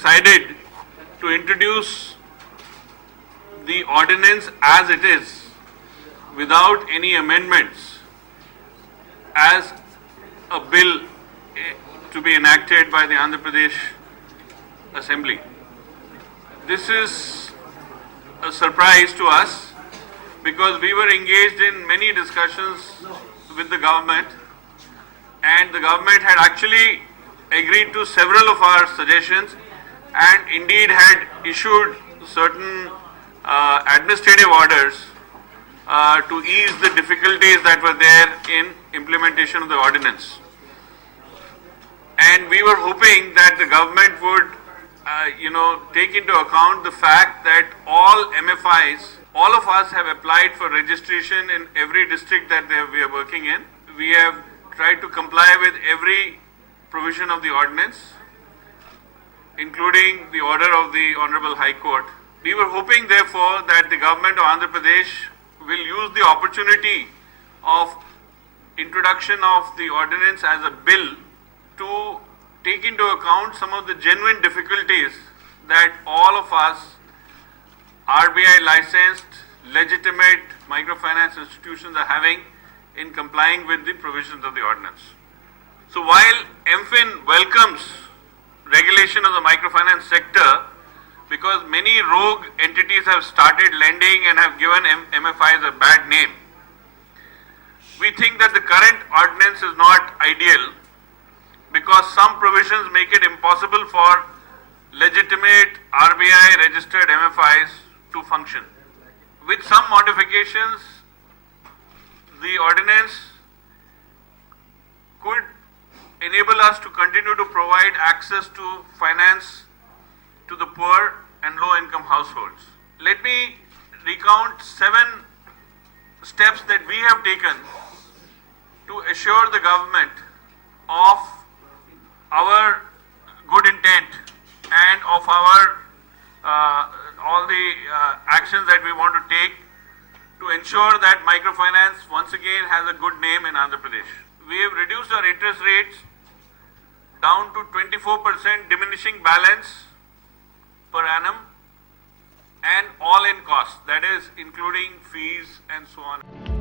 decided to introduce the ordinance as it is, without any amendments, as a bill to be enacted by the Andhra Pradesh Assembly. This is a surprise to us because we were engaged in many discussions with the government, and the government had actually agreed to several of our suggestions and indeed had issued certain administrative orders to ease the difficulties that were there in implementation of the ordinance. And we were hoping that the government would take into account the fact that all MFIs, all of us have applied for registration in every district that we are working in. We have tried to comply with every provision of the ordinance, including the order of the Honorable High Court. We were hoping, therefore, that the government of Andhra Pradesh will use the opportunity of introduction of the ordinance as a bill to take into account some of the genuine difficulties that all of us, RBI licensed, legitimate microfinance institutions are having in complying with the provisions of the ordinance. So while MFIN welcomes regulation of the microfinance sector, because many rogue entities have started lending and have given MFIs a bad name, we think that the current ordinance is not ideal because some provisions make it impossible for legitimate RBI registered MFIs to function. With some modifications, the ordinance could enable us to continue to provide access to finance to the poor and low-income households. Let me recount 7 steps that we have taken to assure the government of our good intent and of our all the actions that we want to take to ensure that microfinance once again has a good name in Andhra Pradesh. We have reduced our interest rates down to 24% diminishing balance per annum and all in cost, that is including fees and so on.